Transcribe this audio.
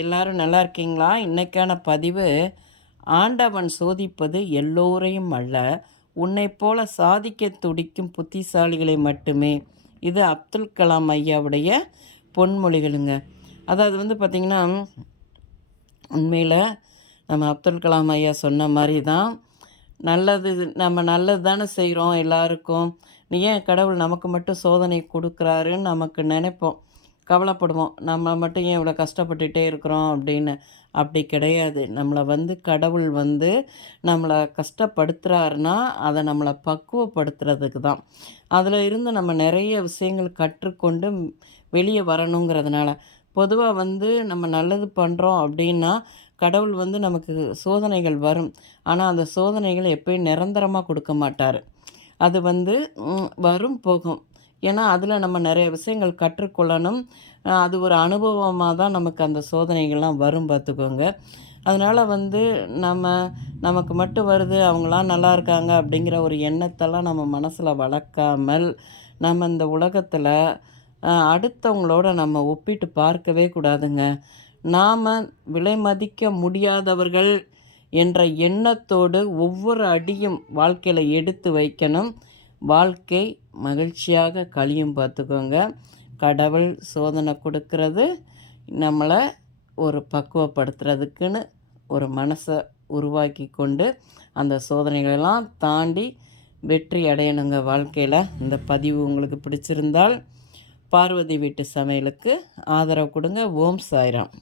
எல்லாரும் நல்லா இருக்கீங்களா? இன்னைக்கான பதிவு, ஆண்டவன் சோதிப்பது எல்லோரையும் அல்ல, உன்னைப் போல சாதிக்க துடிக்கும் புத்திசாலிகளை மட்டுமே. இது அப்துல் கலாம் ஐயாவுடைய பொன்மொழிகளுங்க. அதாவது பார்த்திங்கன்னா, உண்மையில் நம்ம அப்துல் கலாம் ஐயா சொன்ன மாதிரி தான், நல்லது நம்ம நல்லது தானே செய்கிறோம் எல்லாருக்கும். ஏன் கடவுள் நமக்கு மட்டும் சோதனை கொடுக்குறாருன்னு நமக்கு நினைப்போம், கவலைப்படுவோம். நம்ம மட்டும் ஏன் இவ்வளோ கஷ்டப்பட்டுட்டே இருக்கிறோம் அப்படின்னு. அப்படி கிடையாது. நம்மளை கடவுள் நம்மளை கஷ்டப்படுத்துகிறாருன்னா அதை நம்மளை பக்குவப்படுத்துறதுக்கு தான். அதில் இருந்து நம்ம நிறைய விஷயங்கள் கற்றுக்கொண்டு வெளியே வரணுங்கிறதுனால. பொதுவாக நம்ம நல்லது பண்ணுறோம் அப்படின்னா கடவுள் நமக்கு சோதனைகள் வரும். ஆனால் அந்த சோதனைகள் எப்பயும் நிரந்தரமாக கொடுக்க மாட்டார். அது வரும் போகும். ஏன்னா அதில் நம்ம நிறைய விஷயங்கள் கற்றுக்கொள்ளணும். அது ஒரு அனுபவமாக தான் நமக்கு அந்த சோதனைகள்லாம் வரும் பார்த்துக்கோங்க. அதனால் நம்ம நமக்கு மட்டும் வருது, அவங்களாம் நல்லா இருக்காங்க அப்படிங்கிற ஒரு எண்ணத்தெல்லாம் நம்ம மனசில் வளர்க்காமல், நம்ம இந்த உலகத்தில் அடுத்தவங்களோட நம்ம ஒப்பிட்டு பார்க்கவே கூடாதுங்க. நாம் விலை மதிக்க முடியாதவர்கள் என்ற எண்ணத்தோடு ஒவ்வொரு அடியும் வாழ்க்கையில் எடுத்து வைக்கணும். வாழ்க்கை மகிழ்ச்சியாக கழியும் பார்த்துக்கோங்க. கடவுள் சோதனை கொடுக்கறது நம்மளை ஒரு பக்குவப்படுத்துறதுக்குன்னு ஒரு மனசை உருவாக்கி கொண்டு அந்த சோதனைகளெல்லாம் தாண்டி வெற்றி அடையணுங்க வாழ்க்கையில். இந்த பதிவு உங்களுக்கு பிடிச்சிருந்தால் பார்வதி வீட்டு சமையலுக்கு ஆதரவு கொடுங்க. ஓம் சாய்ராம்.